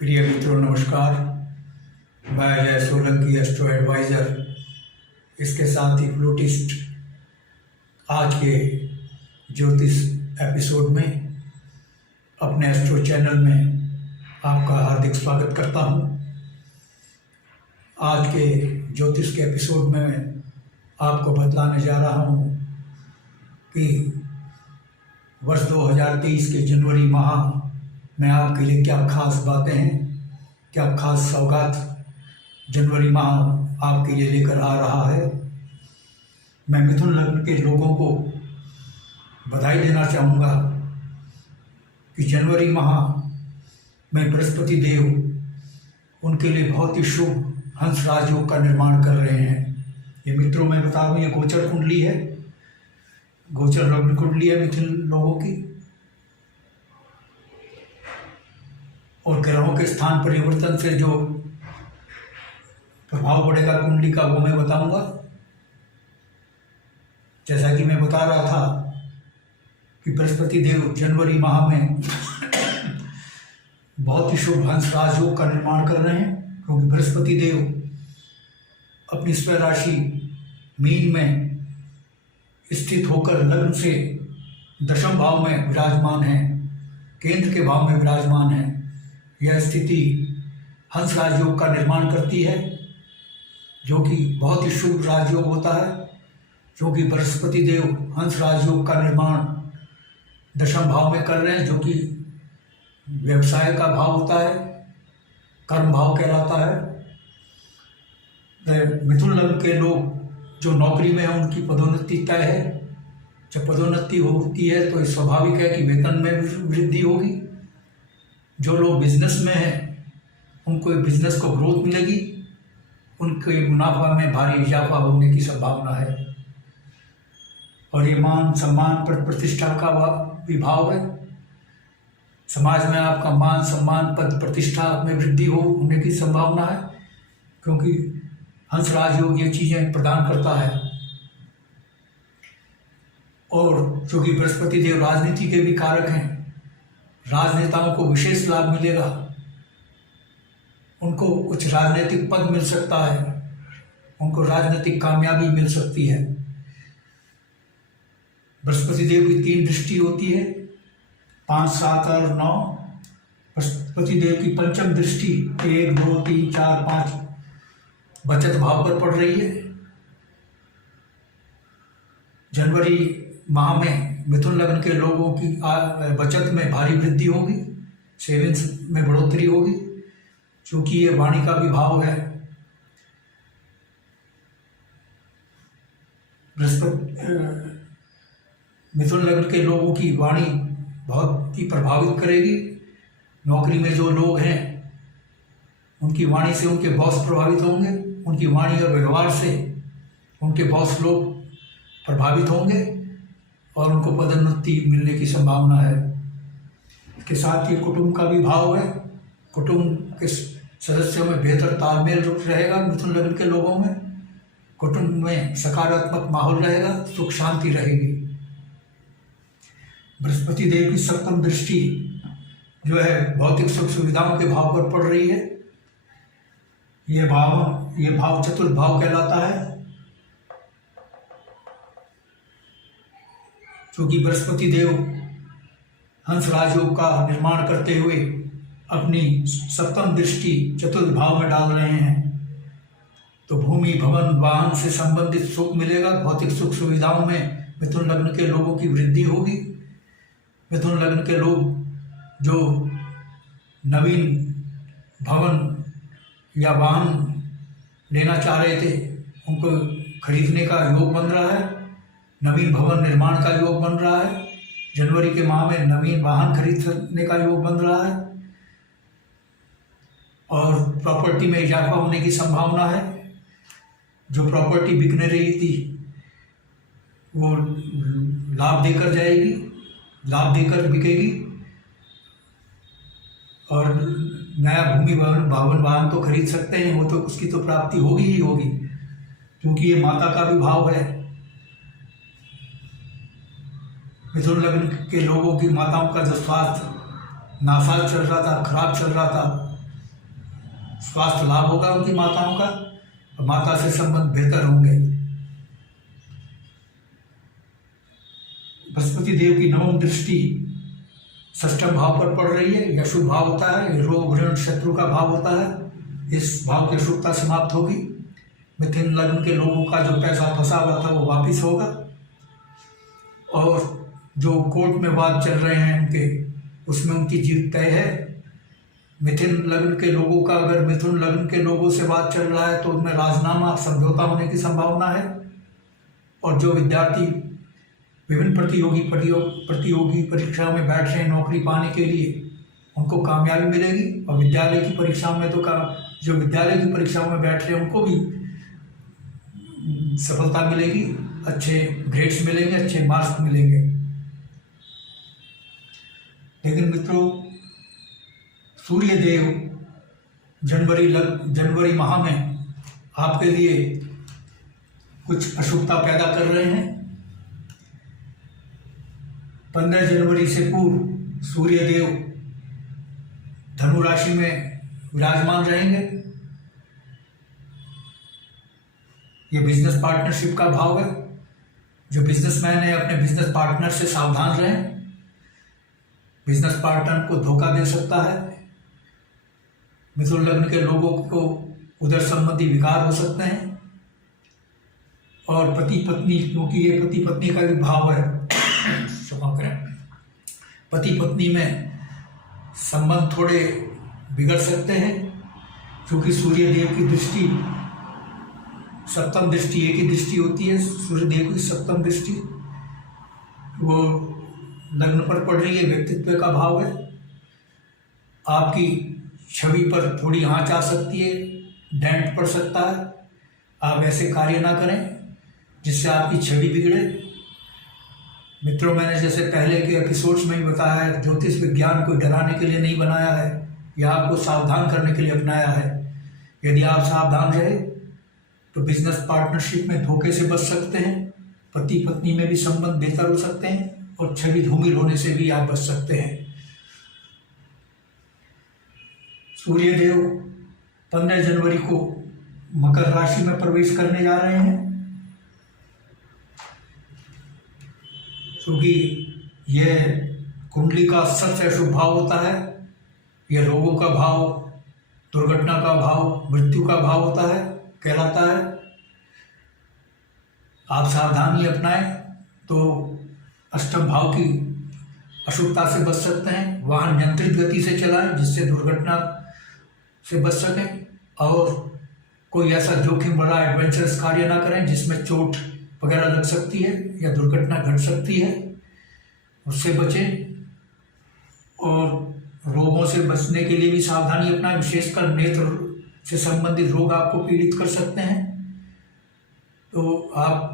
प्रिय मित्रों नमस्कार। मैं अजय सोलंकी एस्ट्रो एडवाइज़र, इसके साथ ही फ्लूटिस्ट आज के ज्योतिष एपिसोड में अपने एस्ट्रो चैनल में आपका हार्दिक स्वागत करता हूं। आज के ज्योतिष के एपिसोड में मैं आपको बतलाने जा रहा हूं कि वर्ष 2023 के जनवरी माह में आपके लिए क्या खास बातें हैं, क्या खास सौगात जनवरी माह आपके लिए लेकर आ रहा है। मैं मिथुन लग्न के लोगों को बधाई देना चाहूँगा कि जनवरी माह में बृहस्पति देव उनके लिए बहुत ही शुभ हंस राजयोग का निर्माण कर रहे हैं। ये मित्रों मैं बता दूँ, ये गोचर कुंडली है, गोचर लग्न कुंडली है मिथुन लोगों की, और ग्रहों के स्थान परिवर्तन से जो प्रभाव पड़ेगा कुंडली का वो मैं बताऊंगा। जैसा कि मैं बता रहा था कि बृहस्पति देव जनवरी माह में बहुत ही शुभ हंस राजयोग का निर्माण कर रहे हैं, क्योंकि बृहस्पति देव अपनी स्व राशि मीन में स्थित होकर लग्न से दशम भाव में विराजमान है, केंद्र के भाव में विराजमान है। यह स्थिति हंस राजयोग का निर्माण करती है, जो कि बहुत ही शुभ राजयोग होता है, जो कि बृहस्पति देव हंस राजयोग का निर्माण दशम भाव में कर रहे हैं, जो कि व्यवसाय का भाव होता है, कर्म भाव कहलाता है। मिथुन लग्न के लोग जो नौकरी में हैं उनकी पदोन्नति तय है। जब पदोन्नति होती है तो स्वाभाविक है कि वेतन में वृद्धि होगी। जो लोग बिजनेस में हैं उनको बिजनेस को ग्रोथ मिलेगी, उनके मुनाफा में भारी इजाफा होने की संभावना है। और ये मान सम्मान प्रतिष्ठा का भी भाव है। समाज में आपका मान सम्मान पद प्रतिष्ठा में वृद्धि होने की संभावना है, क्योंकि हंस राजयोग ये चीज़ें प्रदान करता है। और चूँकि बृहस्पति देव राजनीति के भी कारक हैं, राजनेताओं को विशेष लाभ मिलेगा, उनको कुछ राजनीतिक पद मिल सकता है, उनको राजनीतिक कामयाबी मिल सकती है। बृहस्पति देव की 3 दृष्टि होती है, 5, 7 और 9। बृहस्पति देव की पंचम दृष्टि 1, 2, 3, 4, 5 बचत भाव पर पड़ रही है। जनवरी माह में मिथुन लग्न के लोगों की बचत में भारी वृद्धि होगी, सेविंग्स में बढ़ोतरी होगी, क्योंकि ये वाणी का भी भाव है। बृहस्पति मिथुन लग्न के लोगों की वाणी बहुत ही प्रभावित करेगी। नौकरी में जो लोग हैं उनकी वाणी से उनके बॉस प्रभावित होंगे, उनकी वाणी और व्यवहार से उनके बॉस लोग प्रभावित होंगे और उनको पदोन्नति मिलने की संभावना है। इसके साथ ही कुटुंब का भी भाव है। कुटुंब के सदस्यों में बेहतर तालमेल रहेगा। मिथुन लग्न के लोगों में कुटुंब में सकारात्मक माहौल रहेगा, सुख शांति रहेगी। बृहस्पति देव की सप्तम दृष्टि जो है भौतिक सुख सुविधाओं के भाव पर पड़ रही है। ये भाव चतुर्थ भाव कहलाता है, क्योंकि बृहस्पति देव हंस राजयोग का निर्माण करते हुए अपनी सप्तम दृष्टि चतुर्थ भाव में डाल रहे हैं। तो भूमि भवन वाहन से संबंधित सुख मिलेगा, भौतिक सुख सुविधाओं में मिथुन लग्न के लोगों की वृद्धि होगी। मिथुन लग्न के लोग जो नवीन भवन या वाहन लेना चाह रहे थे उनको खरीदने का योग बन रहा है, नवीन भवन निर्माण का योग बन रहा है। जनवरी के माह में नवीन वाहन खरीदने का योग बन रहा है और प्रॉपर्टी में इजाफा होने की संभावना है। जो प्रॉपर्टी बिकने रही थी वो लाभ देकर जाएगी, लाभ देकर बिकेगी। और नया भूमि भवन वाहन तो खरीद सकते हैं, वो तो उसकी तो प्राप्ति होगी ही होगी, क्योंकि ये माता का भी भाव है। मिथुन लग्न के लोगों की माताओं का जो स्वास्थ्य नासाज चल रहा था, खराब चल रहा था, स्वास्थ्य लाभ होगा उनकी माताओं का, और माता से संबंध बेहतर होंगे। बृहस्पति देव की नवम दृष्टि षष्ठम भाव पर पड़ रही है। यह शुभ भाव होता है, रोग ऋण शत्रु का भाव होता है। इस भाव की अशुभता समाप्त होगी। मिथुन लग्न के लोगों का जो पैसा फंसा हुआ था वो वापिस होगा, और जो कोर्ट में वाद चल रहे हैं उनके, उसमें उनकी जीत तय है। मिथुन लग्न के लोगों का, अगर मिथुन लग्न के लोगों से बात चल रहा है तो उनमें राजनामा समझौता होने की संभावना है। और जो विद्यार्थी विभिन्न प्रतियोगी परीक्षा में बैठ रहे हैं नौकरी पाने के लिए, उनको कामयाबी मिलेगी। और विद्यालय की परीक्षाओं में तो जो विद्यालय की परीक्षाओं में बैठ रहे हैं उनको भी सफलता मिलेगी, अच्छे ग्रेड्स मिलेंगे, अच्छे मार्क्स मिलेंगे। लेकिन मित्रों, सूर्य देव जनवरी माह में आपके लिए कुछ अशुभता पैदा कर रहे हैं। 15 जनवरी से पूर्व सूर्य देव धनु राशि में विराजमान रहेंगे। ये बिजनेस पार्टनरशिप का भाव है। जो बिजनेसमैन है अपने बिजनेस पार्टनर से सावधान रहें। बिजनेस पार्टनर को धोखा दे सकता है। मिथुन लग्न के लोगों को उदर संबंधी विकार हो सकते हैं। और पति पत्नी, क्योंकि ये पति पत्नी का भी भाव है, क्षमा करें, पति पत्नी में संबंध थोड़े बिगड़ सकते हैं, क्योंकि सूर्य देव की दृष्टि, सप्तम दृष्टि, एक ही दृष्टि होती है सूर्य देव की, सप्तम दृष्टि वो लग्न पर पड़ रही है। व्यक्तित्व का भाव है। आपकी छवि पर थोड़ी आंच आ सकती है, डेंट पड़ सकता है। आप ऐसे कार्य ना करें जिससे आपकी छवि बिगड़े। मित्रों, मैंने जैसे पहले के एपिसोड्स में ही बताया है, ज्योतिष विज्ञान को डराने के लिए नहीं बनाया है, यह आपको सावधान करने के लिए अपनाया है। यदि आप सावधान रहे तो बिजनेस पार्टनरशिप में धोखे से बच सकते हैं, पति पत्नी में भी संबंध बेहतर हो सकते हैं, और छवि धूमिल होने से भी आप बच सकते हैं। सूर्यदेव 15 जनवरी को मकर राशि में प्रवेश करने जा रहे हैं, क्योंकि यह कुंडली का सबसे शुभ भाव होता है। यह रोगों का भाव, दुर्घटना का भाव, मृत्यु का भाव होता है, कहलाता है। आप सावधानी अपनाएं तो अष्टम भाव की अशुभता से बच सकते हैं। वाहन नियंत्रित गति से चलाएं जिससे दुर्घटना से बच सकें, और कोई ऐसा जोखिम भरा एडवेंचरस कार्य ना करें जिसमें चोट वगैरह लग सकती है या दुर्घटना घट सकती है, उससे बचें। और रोगों से बचने के लिए भी सावधानी अपनाएं। विशेषकर नेत्र से संबंधित रोग आपको पीड़ित कर सकते हैं, तो आप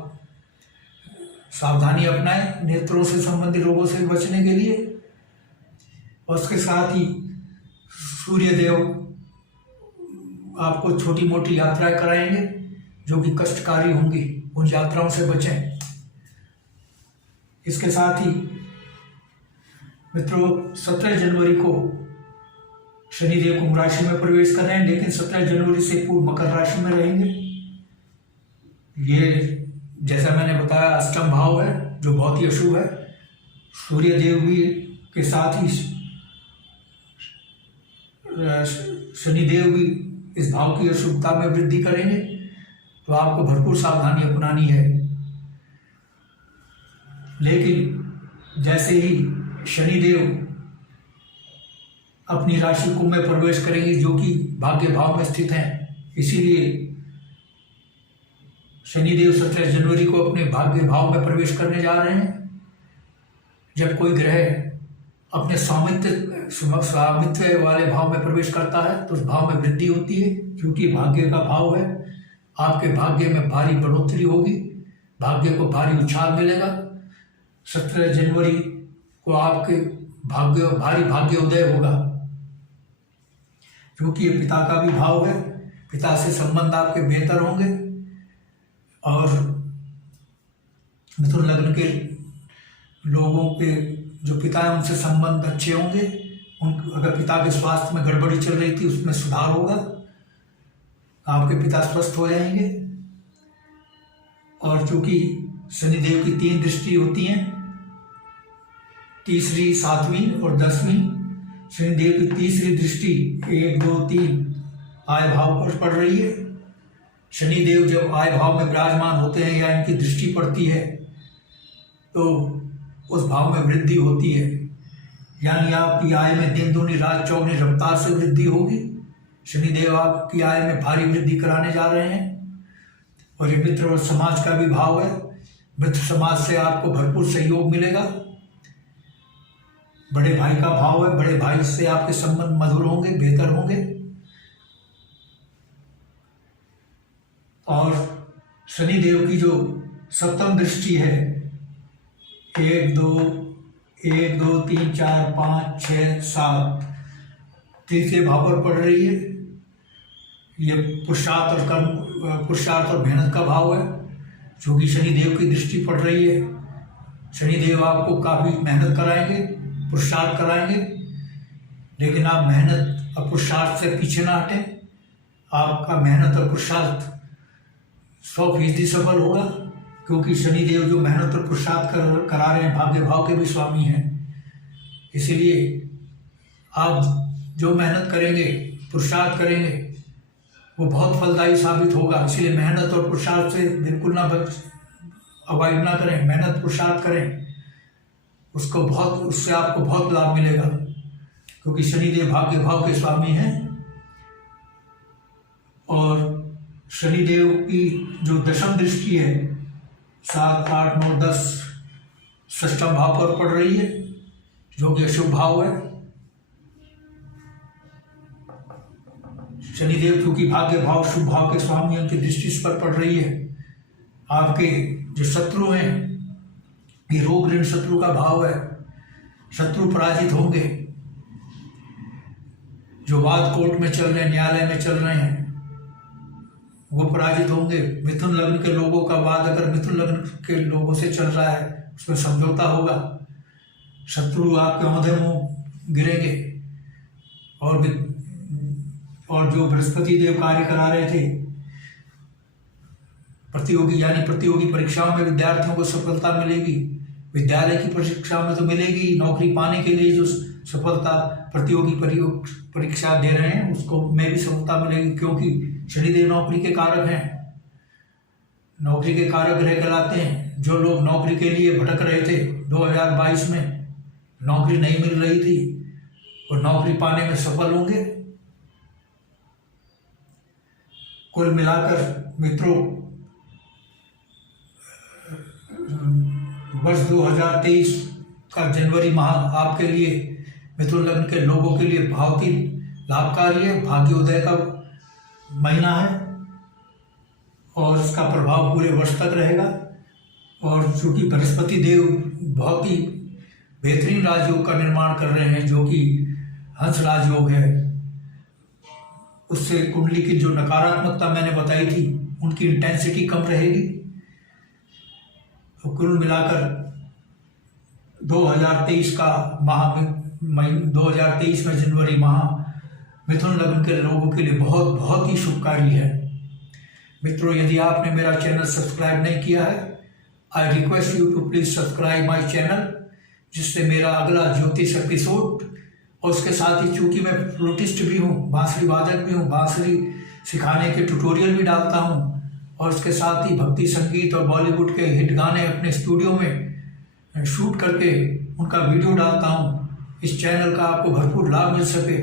सावधानी अपनाएं नेत्रों से संबंधित रोगों से बचने के लिए। और उसके साथ ही सूर्यदेव आपको छोटी मोटी यात्राएं कराएंगे जो कि कष्टकारी होंगी, उन यात्राओं से बचें। इसके साथ ही मित्रों, 17 जनवरी को शनिदेव कुंभ राशि में प्रवेश कर रहे हैं, लेकिन 17 जनवरी से पूर्व मकर राशि में रहेंगे। ये जैसा मैंने बताया अष्टम भाव है जो बहुत ही अशुभ है। सूर्य देव भी के साथ ही शनिदेव भी इस भाव की अशुभता में वृद्धि करेंगे, तो आपको भरपूर सावधानी अपनानी है। लेकिन जैसे ही शनिदेव अपनी राशि कुंभ में प्रवेश करेंगे जो कि भाग्य भाव में स्थित हैं, इसीलिए शनिदेव 17 जनवरी को अपने भाग्य भाव में प्रवेश करने जा रहे हैं। जब कोई ग्रह अपने स्वामित्व वाले भाव में प्रवेश करता है तो उस भाव में वृद्धि होती है, क्योंकि भाग्य का भाव है। आपके भाग्य में भारी बढ़ोतरी होगी, भाग्य को भारी उछाल मिलेगा। 17 जनवरी को आपके भारी भाग्योदय होगा, क्योंकि ये पिता का भी भाव है। पिता से संबंध आपके बेहतर होंगे, और मिथुन लग्न के लोगों के जो पिता है उनसे संबंध अच्छे होंगे। अगर पिता के स्वास्थ्य में गड़बड़ी चल रही थी उसमें सुधार होगा, आपके पिता स्वस्थ हो जाएंगे। और चूंकि शनिदेव की 3 दृष्टि होती हैं, तीसरी, 7वीं और 10वीं। शनिदेव की तीसरी दृष्टि 1, 2, 3 आय भाव पर पड़ रही है। शनिदेव जब आय भाव में विराजमान होते हैं या इनकी दृष्टि पड़ती है तो उस भाव में वृद्धि होती है, यानी आपकी आय में दिन दूनी रात चौगुनी रफ्तार से वृद्धि होगी। शनिदेव आपकी आय में भारी वृद्धि कराने जा रहे हैं। और ये मित्र और समाज का भी भाव है। मित्र समाज से आपको भरपूर सहयोग मिलेगा। बड़े भाई का भाव है, बड़े भाई से आपके संबंध मधुर होंगे, बेहतर होंगे। और शनिदेव की जो 7वीं दृष्टि है 1, 2, 3, 4, 5, 6, 7 तीसरे भाव पर पड़ रही है। ये पुरुषार्थ और मेहनत का भाव है, जो कि शनिदेव की दृष्टि पड़ रही है। शनिदेव आपको काफ़ी मेहनत कराएंगे, पुरुषार्थ कराएंगे, लेकिन आप मेहनत और पुरुषार्थ से पीछे ना हटें। आपका मेहनत और पुरुषार्थ 100% सफल होगा, क्योंकि शनिदेव जो मेहनत और पुरुषार्थ करा रहे हैं, भाग्य भाव के भी स्वामी हैं। इसीलिए आप जो मेहनत करेंगे, पुरुषार्थ करेंगे, वो बहुत फलदायी साबित होगा। इसलिए मेहनत और पुरुषार्थ से बिल्कुल ना अवॉइड ना करें, मेहनत पुरुषार्थ करें। उससे आपको बहुत लाभ मिलेगा, क्योंकि शनिदेव भाग्य भाव के स्वामी हैं। और शनिदेव की जो 10वीं दृष्टि है 7, 8, 9, 10 6वें भाव पर पड़ रही है, जो कि अशुभ भाव है। शनिदेव क्योंकि भाग्य भाव शुभ भाव के स्वामी, उनकी दृष्टि इस पर पड़ रही है। आपके जो शत्रु हैं, ये रोग ऋण शत्रु का भाव है। शत्रु पराजित होंगे। जो वाद कोर्ट में चल रहे हैं, न्यायालय में चल रहे हैं, वो पराजित होंगे। मिथुन लग्न के लोगों का वाद अगर मिथुन लग्न के लोगों से चल रहा है, उसमें समझौता होगा। शत्रु आपके औंधे मुंह गिरेंगे। और जो बृहस्पति देव कार्य करा रहे थे, प्रतियोगी परीक्षाओं में विद्यार्थियों को सफलता मिलेगी। विद्यालय की परीक्षाओं में तो मिलेगी, नौकरी पाने के लिए जो सफलता प्रतियोगी परीक्षा दे रहे हैं उसको में भी सफलता मिलेगी, क्योंकि शनिदेव नौकरी के कारक हैं। नौकरी के कारक ग्रह कहलाते हैं। जो लोग नौकरी के लिए भटक रहे थे, 2022 में नौकरी नहीं मिल रही थी, और नौकरी पाने में सफल होंगे। कुल मिलाकर मित्रों, वर्ष 2023 का जनवरी माह आपके लिए, मिथुन लग्न के लोगों के लिए बहुत ही लाभकारी है। भाग्योदय का महीना है और इसका प्रभाव पूरे वर्ष तक रहेगा। और चूंकि बृहस्पति देव बहुत ही बेहतरीन राजयोग का निर्माण कर रहे हैं, जो कि हंस राजयोग है, उससे कुंडली की जो नकारात्मकता मैंने बताई थी, उनकी इंटेंसिटी कम रहेगी। तो कुल मिलाकर 2023 का माह 2023 में जनवरी माह मिथुन लग्न के लोगों के लिए बहुत बहुत ही शुभकारी है। मित्रों, यदि आपने मेरा चैनल सब्सक्राइब नहीं किया है, I request you to please subscribe my channel, जिससे मेरा अगला ज्योतिष एपिसोड, और उसके साथ ही चूंकि मैं फ्लूटिस्ट भी हूँ, बांसुरी वादक भी हूँ, बांसुरी सिखाने के ट्यूटोरियल भी डालता हूँ, और उसके साथ ही भक्ति संगीत और बॉलीवुड के हिट गाने अपने स्टूडियो में शूट करके उनका वीडियो डालता हूँ। इस चैनल का आपको भरपूर लाभ मिल सके,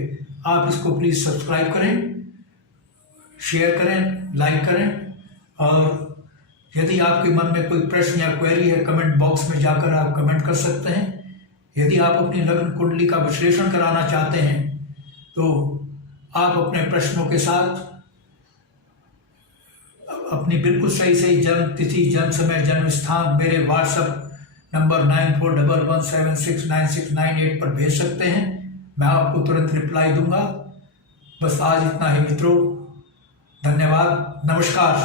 आप इसको प्लीज़ सब्सक्राइब करें, शेयर करें, लाइक करें। और यदि आपके मन में कोई प्रश्न या क्वेरी है, कमेंट बॉक्स में जाकर आप कमेंट कर सकते हैं। यदि आप अपनी लग्न कुंडली का विश्लेषण कराना चाहते हैं, तो आप अपने प्रश्नों के साथ अपनी बिल्कुल सही जन्म तिथि, जन्म समय, जन्म स्थान मेरे व्हाट्सएप नंबर 9411769698 पर भेज सकते हैं। मैं आपको तुरंत रिप्लाई दूंगा। बस आज इतना ही मित्रों, धन्यवाद, नमस्कार।